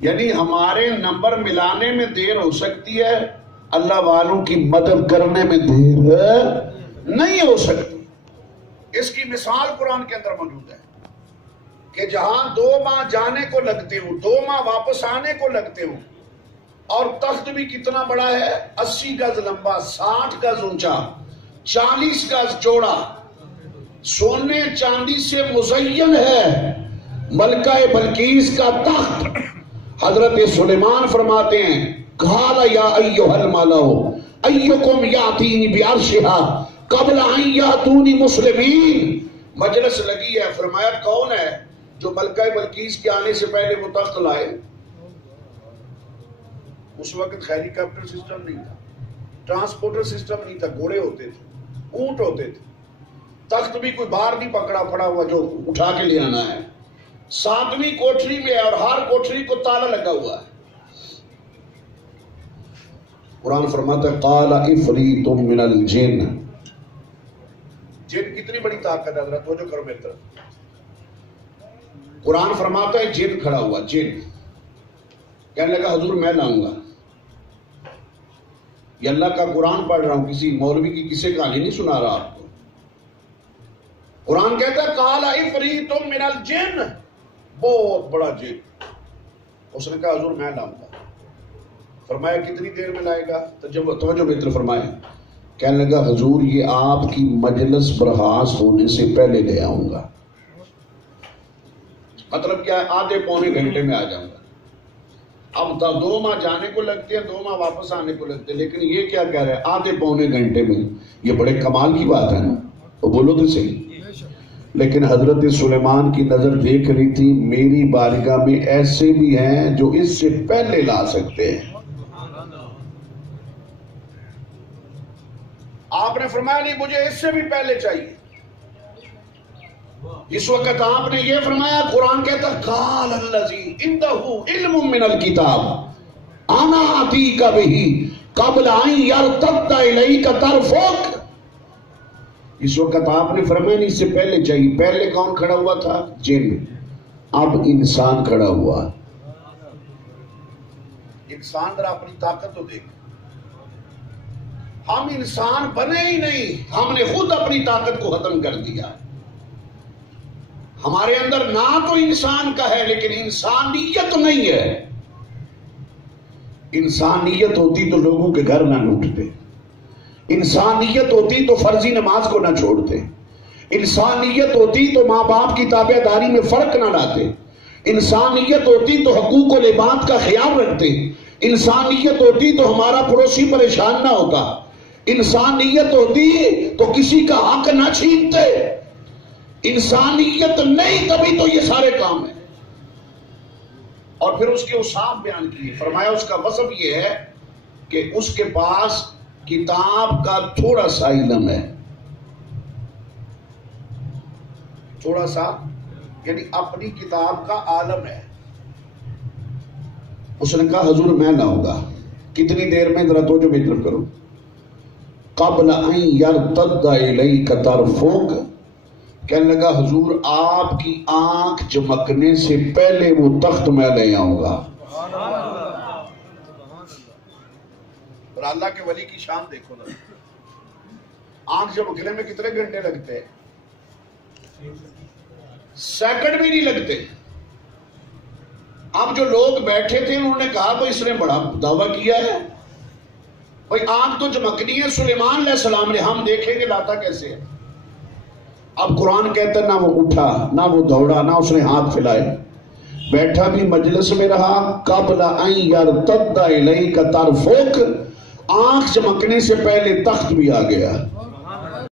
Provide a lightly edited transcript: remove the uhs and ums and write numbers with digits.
یعنی ہمارے نمبر ملانے میں دیر ہو سکتی ہے، اللہ والوں کی مدد کرنے میں دیر نہیں ہو سکتی۔ اس کی مثال قرآن کے اندر موجود ہے کہ جہاں 2 ماہ جانے کو لگتے ہوں، 2 ماہ واپس آنے کو لگتے ہوں، اور تخت بھی کتنا بڑا ہے، 80 گز لمبا، 60 گز اونچا، 40 گز چوڑا، سونے چاندی سے مزین ہے۔ ملکہ بلقیس کا تخت، حضرت سلیمان فرماتے ہیں قال یا ایھا الملأ ایکم یاتینی بعرشها قبل ان یاتونی مسلمین۔ مجلس لگی ہے، فرمایا کون ہے جو ملکہ بلقیس کے آنے سے پہلے وہ تخت لائے؟ اس وقت ہیلی کاپٹر سسٹم نہیں تھا، ٹرانسپورٹر سسٹم نہیں تھا، گھوڑے ہوتے تھے، اونٹ ہوتے تھے، تخت بھی کوئی باہر نہیں پکڑا پڑا ہوا جو اٹھا کے لے آنا ہے۔ 7ویں کوٹری میں ہے اور ہر کوٹری کو تالا لگا ہوا ہے۔ قرآن فرماتا ہے قال عفریت من الجن، جن کتنی بڑی طاقت ہے، حضرت توجہ کرو میری طرف۔ قرآن فرماتا ہے جن کھڑا ہوا، جن کہنے لگا حضور میں لاؤں گا، یہ اللہ کا قرآن پڑھ رہا ہوں، کسی مولوی کی کسی کہانی نہیں سنا رہا آپ کو۔ قرآن کہتا ہے قال عفریت من الجن، بہت بڑا جن۔ اس نے کہا حضور میں لاؤں گا۔ فرمایا کتنی دیر میں لائے گا؟ توجہ میری فرمایا، کہنے لگا حضور یہ آپ کی مجلس برخاست ہونے سے پہلے لے آؤں گا۔ مطلب کیا ہے؟ آدھے پونے گھنٹے میں آ جاؤں گا۔ اب 2 ماہ جانے کو لگتے ہیں، 2 ماہ واپس آنے کو لگتے ہیں، لیکن یہ کیا کہہ رہے ہیں؟ آدھے پونے گھنٹے میں۔ یہ بڑے کمال کی بات ہے نا، وہ بولو تو صحیح۔ لیکن حضرت سلیمان کی نظر دیکھ رہی تھی میری بارگاہ میں ایسے بھی ہیں جو اس سے پہلے لا سکتے ہیں۔ آپ نے فرمایا نہیں مجھے اس سے بھی پہلے چاہیے۔ اس وقت آپ نے یہ فرمایا، قرآن کہتا قال الذی عندہ علم من الکتاب انا آتیک بہ قبل ان یرتد الیک طرفک۔ اس وقت آپ نے فرمایا نہیں اس سے پہلے چاہیے۔ پہلے کون کھڑا ہوا تھا؟ جن۔ اب انسان کھڑا ہوا۔ انسان ذرا اپنی طاقت تو دیکھ، ہم انسان بنے ہی نہیں، ہم نے خود اپنی طاقت کو ختم کر دیا۔ ہمارے اندر نہ تو انسان کا ہے لیکن انسانیت نہیں ہے۔ انسانیت ہوتی تو لوگوں کے گھر نہ لوٹتے، انسانیت ہوتی تو فرضی نماز کو نہ چھوڑتے، انسانیت ہوتی تو ماں باپ کی تابع داری میں فرق نہ لاتے، انسانیت ہوتی تو حقوق و لباس کا خیال رکھتے، انسانیت ہوتی تو ہمارا پڑوسی پریشان نہ ہوتا، انسانیت ہوتی تو کسی کا حق نہ چھینتے۔ انسانیت نہیں تبھی تو یہ سارے کام ہیں۔ اور پھر اس کے اوصاف بیان کیے، فرمایا اس کا وصف یہ ہے کہ اس کے پاس کتاب کا تھوڑا سا علم ہے، تھوڑا سا یعنی اپنی کتاب کا عالم ہے۔ اس نے کہا حضور میں لاؤں گا، کتنی دیر میں؟ ذرا توجہ میری طرف کرو۔ قبل ان یرتد الیک طرفک، کہنے لگا حضور آپ کی آنکھ چمکنے سے پہلے وہ تخت میں لے آؤں گا۔ اور اللہ کے ولی کی شان دیکھو نا، آنکھ چمکنے میں کتنے گھنٹے لگتے ہیں؟ سیکنڈ بھی نہیں لگتے۔ اب جو لوگ بیٹھے تھے انہوں نے کہا تو اس نے بڑا دعویٰ کیا ہے، بھائی آنکھ تو چمکنی ہے، سلیمان علیہ السلام نے، ہم دیکھیں گے لاتا کیسے ہے۔ اب قرآن کہتا ہے نہ وہ اٹھا نہ وہ دوڑا نہ اس نے ہاتھ پھیلائے، بیٹھا بھی مجلس میں رہا۔ قبل ان یرتد الیک طرفک، آنکھ چمکنے سے پہلے تخت بھی آ گیا۔